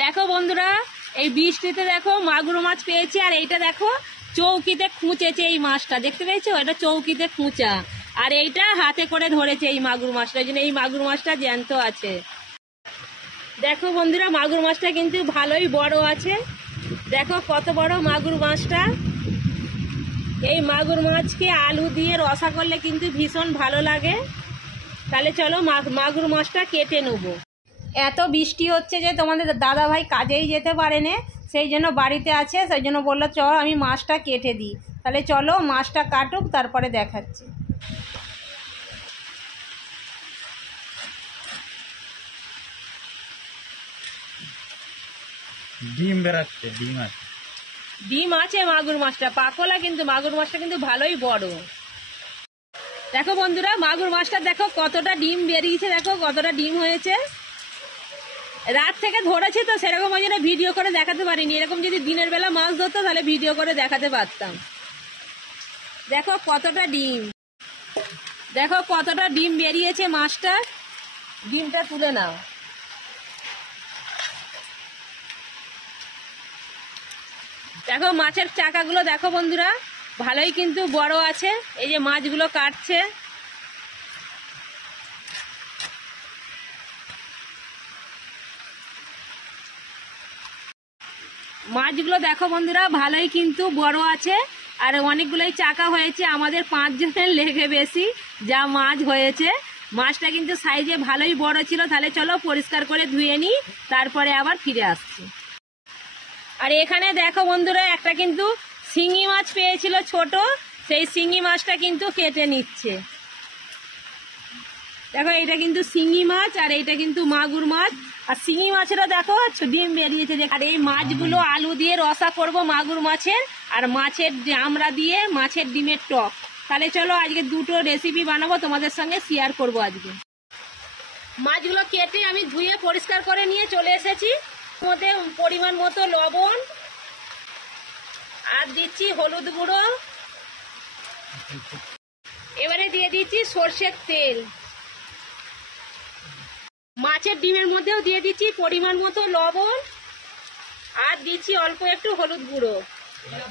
দেখো বন্ধুরা, এই বৃষ্টিতে দেখো মাগুর মাছ পেয়েছি, আর এইটা দেখো চৌকিতে খুঁচেছে এই মাছটা, দেখতে পেয়েছো? এটা চৌকিতে খুঁচা, আর এইটা হাতে করে ধরেছে এই মাগুর মাছটা, জন্য এই মাগুর মাছটা জ্যান্ত আছে। দেখো বন্ধুরা, মাগুর মাছটা কিন্তু ভালোই বড় আছে। দেখো কত বড় মাগুর মাছটা। এই মাগুর মাছকে আলু দিয়ে রসা করলে কিন্তু ভীষণ ভালো লাগে। তাহলে চলো মাগুর মাছটা কেটে নেবো। এত বৃষ্টি হচ্ছে যে তোমাদের দাদা ভাই কাজেই যেতে পারে না, সেই জন্য বাড়িতে আছে, সেই জন্য বললো চল আমি মাছটা কেটে দিই। তাহলে চলো মাছটা কাটুক, তারপরে দেখাচ্ছি। ডিম বেরাচ্ছে, ডিম আছে মাগুর মাছটা পাকলা, কিন্তু মাগুর মাছটা কিন্তু ভালোই বড়। দেখো বন্ধুরা, মাগুর মাছটা দেখো কতটা ডিম বেরিয়েছে, দেখো কতটা ডিম হয়েছে। রাত থেকে ধরেছি তো, সেরকম ওই জন্য ভিডিও করে দেখাতে পারিনি। এরকম যদি দিনের বেলা মাছ ধরতো তাহলে ভিডিও করে দেখাতে পারতাম। দেখো কতটা ডিম, দেখো কতটা ডিম বেরিয়েছে মাছটা। ডিমটা তুলে নাও। দেখো মাছের চাকাগুলো দেখো বন্ধুরা, ভালোই কিন্তু বড় আছে। এই যে মাছগুলো কাটছে, মাছগুলো দেখো বন্ধুরা ভালোই কিন্তু বড় আছে, আর অনেকগুলোই চাকা হয়েছে। আমাদের 5 জনের লেগে বেশি যা মাছ হয়েছে। মাছটা কিন্তু সাইজে ভালোই বড় ছিল। তাহলে চলো পরিষ্কার করে ধুয়ে নিই, তারপরে আবার ফিরে আসছি। আর এখানে দেখো বন্ধুরা, একটা কিন্তু শিঙি মাছ পেয়েছিল ছোট, সেই শিঙি মাছটা কিন্তু কেটে নিচ্ছে। দেখো এটা কিন্তু শিঙি মাছ, আর এইটা কিন্তু মাগুর মাছ। আর শিঙি মাছেরও দেখো ডিম বেরিয়েছে। আর এই মাছগুলো আলু দিয়ে রসা করব মাগুর মাছের, আর মাছের আমরা দিয়ে মাছের ডিমের টক। তাহলে চলো আজকে দুটো রেসিপি বানাবো, তোমাদের সঙ্গে শেয়ার করব আজকে। মাছগুলো কেটে আমি ধুয়ে পরিষ্কার করে নিয়ে চলে এসেছি। মধ্যে পরিমাণ মতো লবণ, আর দিচ্ছি হলুদ গুঁড়ো, এবারে দিয়ে দিচ্ছি সর্ষের তেল। মাছের ডিমের মধ্যেও দিয়ে দিচ্ছি পরিমাণ মতো লবণ, আর দিচ্ছি অল্প একটু হলুদ গুঁড়ো।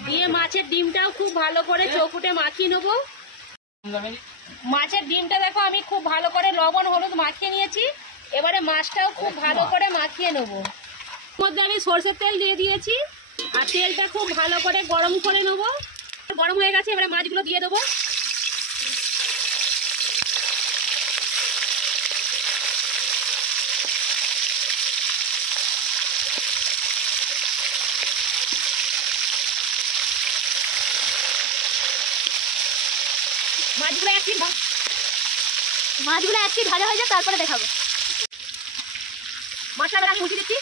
দিয়ে মাছের ডিমটাও খুব ভালো করে চৌকুটে মাখিয়ে নেবো। মাছের ডিমটা দেখো আমি খুব ভালো করে লবণ হলুদ মাখিয়ে নিয়েছি। এবারে মাছটাও খুব ভালো করে মাখিয়ে নেবো। মধ্যে আমি সর্ষের তেল দিয়ে দিয়েছি, আর তেলটা খুব ভালো করে গরম করে নেবো। গরম হয়ে গেছে, এবারে মাছগুলো দিয়ে দেবো। মাছগুলো এক পিঠ ভাজা হয়ে যায়, তারপরে দেখাবো। মশলাটা আমি মুছে দিচ্ছি।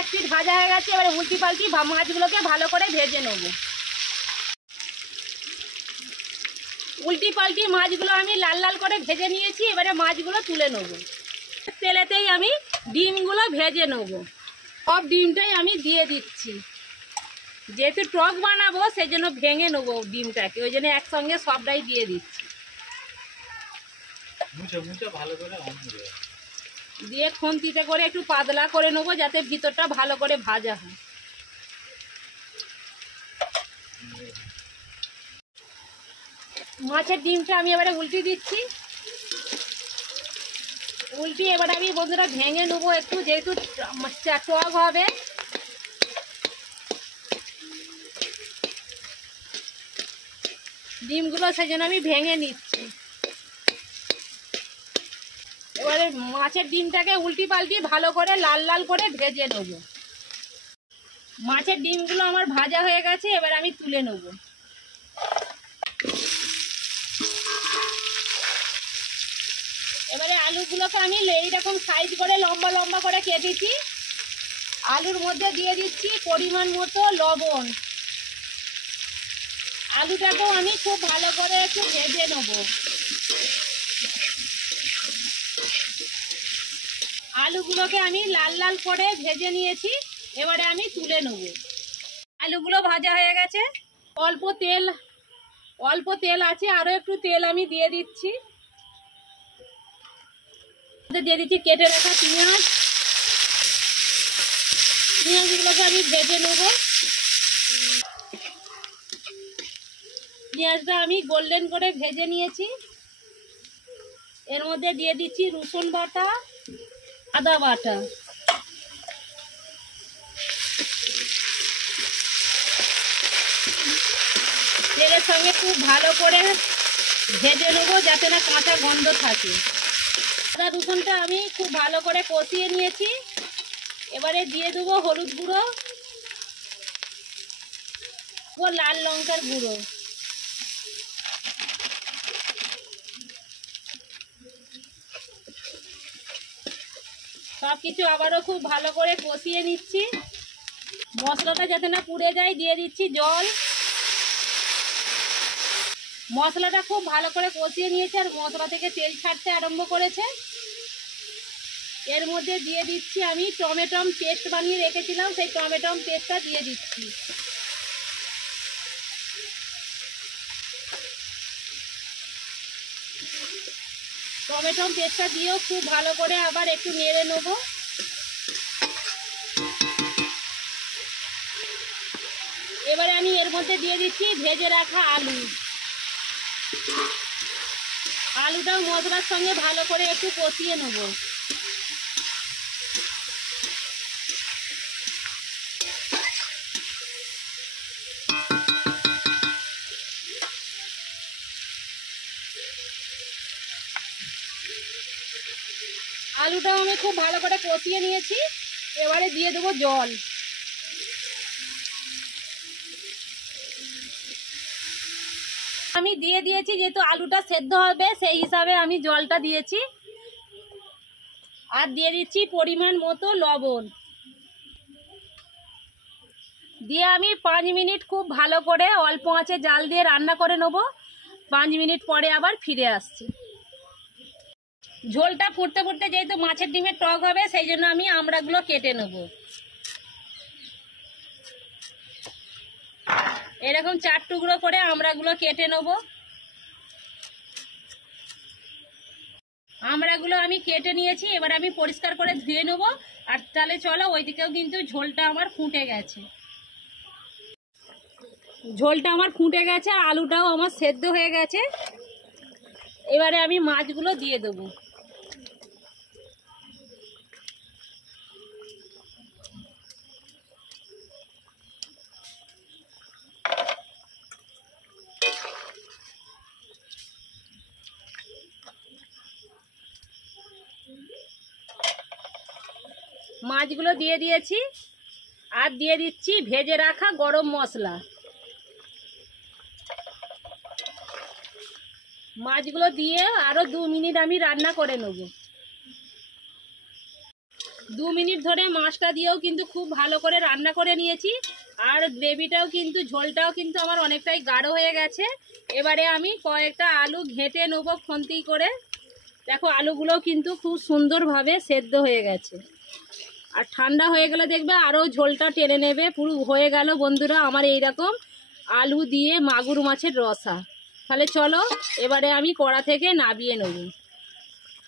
এক পিঠ ভাজা হয়ে গেছে, এবারে উল্টি পাল্টি মাছগুলোকে ভালো করে ভেজে নেবো। উল্টি পাল্টি মাছগুলো আমি লাল লাল করে ভেজে নিয়েছি। এবারে মাছগুলো তুলে নেবো। তেলেতেই আমি ডিমগুলো ভেজে নেবো। সব ডিমটাই আমি দিয়ে দিচ্ছি। যেহেতু টক বানাবো সেই জন্য ভেঙে নেবো ডিমটাকে, ওই জন্য একসঙ্গে সবটাই দিয়ে দিচ্ছি। দিয়ে খুন্তিতে করে একটু পাতলা করে নেবো, যাতে ভিতরটা ভালো করে ভাজা হয়। মাছের ডিমটা আমি এবারে উল্টে দিচ্ছি। উল্টি এবারে আমি বন্ধুরা ভেঙে নেবো একটু, যেহেতু টক হবে। ডিমগুলো সেই জন্য আমি ভেঙে নিচ্ছি। এবারে মাছের ডিমটাকে উল্টি পাল্টি ভালো করে লাল লাল করে ভেজে নেব। মাছের ডিমগুলো আমার ভাজা হয়ে গেছে, এবার আমি তুলে নেব। এবারে আলুগুলোকে আমি এইরকম সাইজ করে লম্বা লম্বা করে কেটেছি। আলুর মধ্যে দিয়ে দিচ্ছি পরিমাণ মতো লবণ। আলুটাকেও আমি খুব ভালো করে একটু ভেজে নেব। আলুগুলোকে আমি লাল লাল করে ভেজে নিয়েছি, এবারে আমি তুলে নেব। আলুগুলো ভাজা হয়ে গেছে, অল্প তেল আছে, আরো একটু তেল আমি দিয়ে দিচ্ছি। দিয়ে দিচ্ছি কেটে রাখা পেঁয়াজগুলোকে আমি ভেজে নেব। পেঁয়াজটা আমি গোল্ডেন করে ভেজে নিয়েছি। এর মধ্যে দিয়ে দিচ্ছি রসুন বাটা, আদা বাটা। তেলের সঙ্গে খুব ভালো করে ভেজে নেবো যাতে না কাঁচা গন্ধ থাকে। আদা রসুনটা আমি খুব ভালো করে কষিয়ে নিয়েছি। এবারে দিয়ে দেবো হলুদ গুঁড়ো ও লাল লঙ্কার গুঁড়ো। সব কিছু আবারও খুব ভালো করে কষিয়ে নিচ্ছি। মশলাটা যাতে না পুড়ে যায় দিয়ে দিচ্ছি জল। মশলাটা খুব ভালো করে কষিয়ে নিয়েছে আর মশলা থেকে তেল ছাড়তে আরম্ভ করেছে। এর মধ্যে দিয়ে দিচ্ছি আমি টমেটো পেস্ট বানিয়ে রেখেছিলাম, সেই টমেটো পেস্টটা দিয়ে দিচ্ছি। টমেটো পেস্টটা দিয়েও খুব ভালো করে আবার একটু নেড়ে নেব। এবারে আমি এর মধ্যে দিয়ে দিচ্ছি ভেজে রাখা আলু। আলুটাও মশলার সঙ্গে ভালো করে একটু কষিয়ে নেব। আলুটাও আমি খুব ভালো করে কষিয়ে নিয়েছি। এবারে দিয়ে দেবো জল। আমি দিয়ে দিয়েছি, যেহেতু আলুটা সেদ্ধ হবে সেই হিসাবে আমি জলটা দিয়েছি। আর দিয়ে দিচ্ছি পরিমাণ মতো লবণ। দিয়ে আমি 5 মিনিট খুব ভালো করে অল্প আঁচে জাল দিয়ে রান্না করে নেব। 5 মিনিট পরে আবার ফিরে আসছি। ঝোলটা ফুটতে ফুটতে যেহেতু মাছের ডিমের টক হবে সেই জন্য আমি আমড়াগুলো কেটে নেব। এরকম 4 টুকরো করে আমড়াগুলো কেটে নেব। আমড়াগুলো আমি কেটে নিয়েছি, এবার আমি পরিষ্কার করে ধুয়ে নেব। আর তাহলে চলো ওইদিকেও কিন্তু ঝোলটা আমার ফুটে গেছে। ঝোলটা আমার ফুটে গেছে আর আলুটাও আমার সেদ্ধ হয়ে গেছে। এবারে আমি মাছগুলো দিয়ে দেবো। মাছগুলো দিয়ে দিয়েছি আর দিয়ে দিচ্ছি ভেজে রাখা গরম মশলা। মাছগুলো দিয়ে আরো 2 মিনিট আমি রান্না করে নেব। 2 মিনিট ধরে মাছটা দিয়েও কিন্তু খুব ভালো করে রান্না করে নিয়েছি। আর গ্রেভিটাও কিন্তু ঝোলটাও কিন্তু আমার অনেকটাই গাঢ় হয়ে গেছে। এবারে আমি কয়েকটা আলু ঘেঁটে নেব খুন্তি করে। দেখো আলুগুলোও কিন্তু খুব সুন্দরভাবে সেদ্ধ হয়ে গেছে। আর ঠান্ডা হয়ে গেলে দেখবে আরও ঝোলটা টেনে নেবে। পুরো হয়ে গেল বন্ধুরা আমার এইরকম আলু দিয়ে মাগুর মাছের রসা। তাহলে চলো এবারে আমি কড়া থেকে নামিয়ে নেব।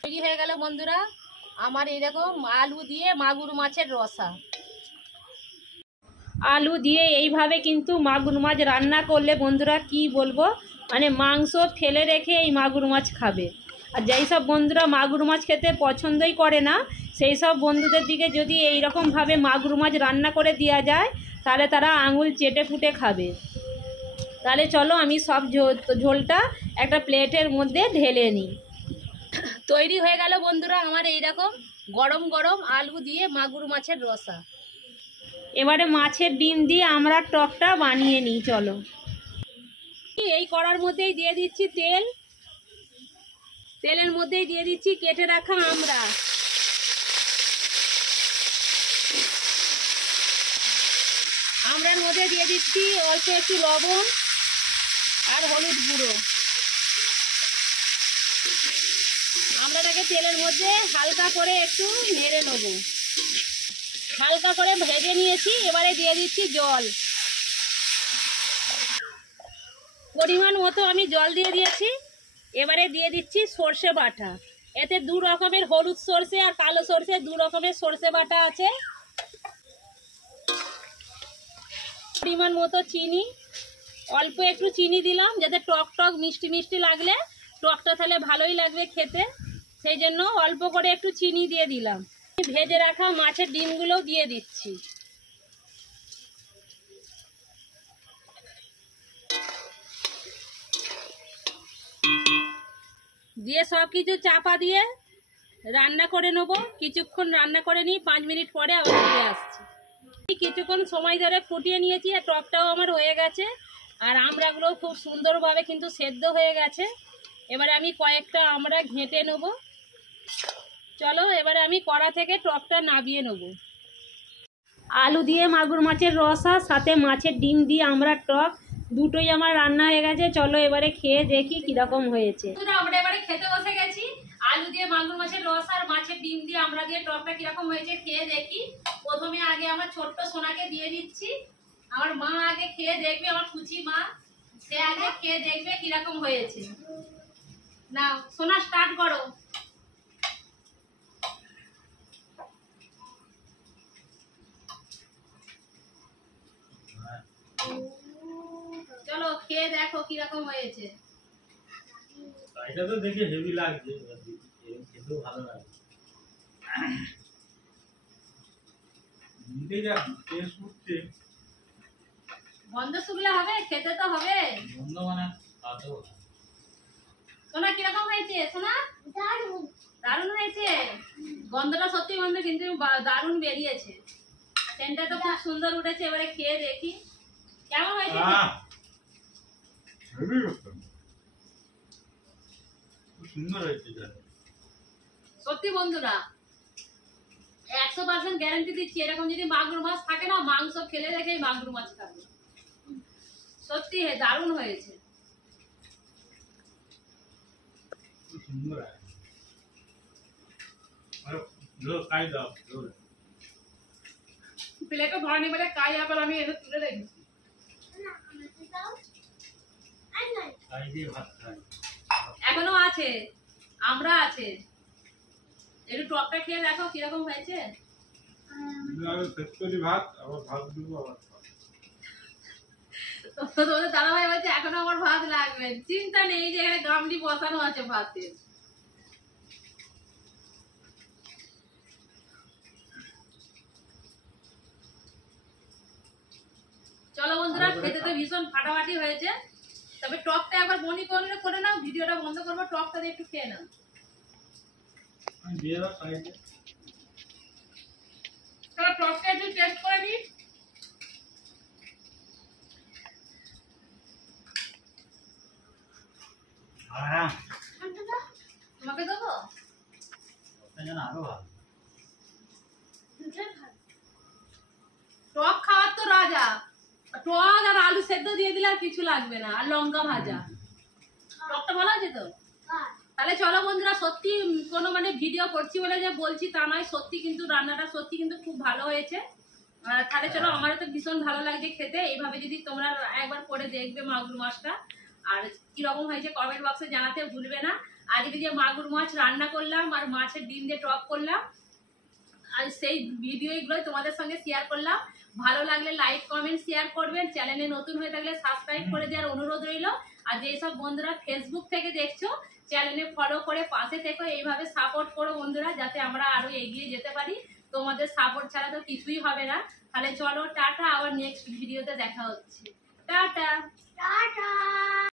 তৈরি হয়ে গেল বন্ধুরা আমার এইরকম আলু দিয়ে মাগুর মাছের রসা। আলু দিয়ে এইভাবে কিন্তু মাগুর মাছ রান্না করলে বন্ধুরা কি বলবো, মানে মাংস ফেলে রেখে এই মাগুর মাছ খাবে। আর যেই সব বন্ধুরা মাগুর মাছ খেতে পছন্দই করে না সেই সব বন্ধুদের দিকে যদি এই রকমভাবে মাগুর মাছ রান্না করে দেওয়া যায় তাহলে তারা আঙুল চেটে ফুটে খাবে। তাহলে চলো আমি সব ঝোলটা একটা প্লেটের মধ্যে ঢেলে নিই। তৈরি হয়ে গেল বন্ধুরা আমার এইরকম গরম গরম আলু দিয়ে মাগুর মাছের রসা। এবারে মাছের ডিম দিয়ে আমরা টকটা বানিয়ে নিই। চলো এই কড়ার মধ্যেই দিয়ে দিচ্ছি তেল। তেলের মধ্যেই দিয়ে দিচ্ছি কেটে রাখা আমড়া। আমড়ার মধ্যে দিয়ে দিচ্ছি অল্প একটু লবণ আর হলুদ গুঁড়ো। আমড়াটাকে তেলের মধ্যে হালকা করে একটু নেড়ে নেব। হালকা করে ভেজে নিয়েছি, এবারে দিয়ে দিচ্ছি জল। পরিমাণ মতো আমি জল দিয়ে দিয়েছি। এবারে দিয়ে দিচ্ছি সর্ষে বাটা। এতে 2 রকমের হলুদ সর্ষে আর কালো সর্ষে 2 রকমের সর্ষে বাটা আছে। পরিমাণ মতো চিনি, অল্প একটু চিনি দিলাম যাতে টক টক মিষ্টি মিষ্টি লাগলে টকটা তাহলে ভালোই লাগবে খেতে, সেই জন্য অল্প করে একটু চিনি দিয়ে দিলাম। ভেজে রাখা মাছের ডিমগুলোও দিয়ে দিচ্ছি। দিয়ে সব কিছু চাপা দিয়ে রান্না করে নেব। কিছুক্ষণ রান্না করে নিই, 5 মিনিট পরে আবার ফিরে আসছি। কিছুক্ষণ সময় ধরে ফুটিয়ে নিয়েছি আর টকটাও আমার হয়ে গেছে আর আমড়াগুলো খুব সুন্দরভাবে কিন্তু সেদ্ধ হয়ে গেছে। এবারে আমি কয়েকটা আমড়া ঘেঁটে নেব। চলো এবারে আমি কড়া থেকে টকটা নাবিয়ে নেব। আলু দিয়ে মাগুর মাছের রসা, সাথে মাছের ডিম দিয়ে আমড়ার টক, দুটোই আমার রান্না হয়ে গেছে। চলো এবারে খেয়ে দেখি কিরকম হয়েছে। আমরা এবারে খেতে বসে গেছি। আলু দিয়ে মাগুর মাছের রস আর মাছের ডিম দিয়ে আমড়া দিয়ে টকটা কিরকম হয়েছে খেয়ে দেখি। প্রথমে আগে আমার ছোট্ট সোনাকে দিয়ে দিচ্ছি। আমার মা আগে খেয়ে দেখবে, আমার কুচি মা, সে আগে খেয়ে দেখবে কিরকম হয়েছে। নাও সোনা, স্টার্ট করো। চলো খেয়ে দেখো কিরকম হয়েছে। এটা তো দেখে হেভি লাগছে, খেতেও ভালো লাগে। টেস্ট করতে গন্ধ শুকলে হবে, খেতে তো হবে। বন্ধ মানে খাতেও হবে। সোনা কিরকম হয়েছে? সোনা দারুণ হয়েছে। গন্ধটা সত্যি গন্ধ কিন্তু দারুণ বেরিয়েছে। সেন্টটা তো খুব সুন্দর উঠেছে। এবারে খেয়ে দেখি কেমন হয়েছে। সুন্দর হয়েছে। সত্যি বন্ধুরা 100% গ্যারান্টি দিচ্ছি, এরকম যদি মাগুর মাছ থাকে না, মাংস ফেলে রেখে মাগুর মাছ খাবে। সত্যি দারুণ হয়েছে। সুন্দর খাই দাও প্লেটও ভরানি বলে কাই আবার আমি এনে তুলে রেখেছি। এখনো আছে, আমরা আছে। একটু টকটা খেয়ে দেখো কিরকম হয়েছে। তোমাদের দাদা ভাই বলছে এখনো আমার ভাত লাগবে। চিন্তা নেই যে এখানে গামলি বসানো আছে ভাতের। চলো বন্ধুরা, খেতে তো ভীষণ ফাটাফাটি হয়েছে। তবে টকটা একবার বনি করে নাও, ভিডিওটা বন্ধ করবো, টকটা দিয়ে একটু খেয়ে নাও। চলো টকটা একটু টেস্ট করে নিই। তোমাকে দেবো? আরো ভালো। টক খাওয়ার তো রাজা। টক আর আলু সেদ্ধ দিয়ে দিলে আর কিছু লাগবে না, আর লঙ্কা ভাজা। টকটা ভালো আছে তো? তাহলে চলো বন্ধুরা, সত্যি কোনো মানে ভিডিও করছি বলে যে বলছি তা নয়, সত্যি কিন্তু রান্নাটা সত্যি কিন্তু খুব ভালো হয়েছে। তাহলে চলো, আমারও তো ভীষণ ভালো লাগছে খেতে। এইভাবে যদি তোমরা একবার করে দেখবে মাগুর মাছটা, আর কিরকম হয়েছে কমেন্ট বক্সে জানাতে ভুলবে না। আজকে যে মাগুর মাছ রান্না করলাম আর মাছের ডিম দিয়ে টক করলাম, আর সেই ভিডিওগুলো তোমাদের সঙ্গে শেয়ার করলাম। ভালো লাগলে লাইক কমেন্ট শেয়ার করবেন। চ্যানেলে নতুন হয়ে থাকলে সাবস্ক্রাইব করে দেওয়ার অনুরোধ রইল। আর যেসব বন্ধুরা ফেসবুক থেকে দেখছো, চ্যানেলে ফলো করে পাশে থেকো। এইভাবে সাপোর্ট করো বন্ধুরা, যাতে আমরা আরো এগিয়ে যেতে পারি। তোমাদের সাপোর্ট ছাড়া তো কিছুই হবে না। তাহলে চলো টাটা, আবার নেক্সট ভিডিওতে দেখা হচ্ছে। Tata tata.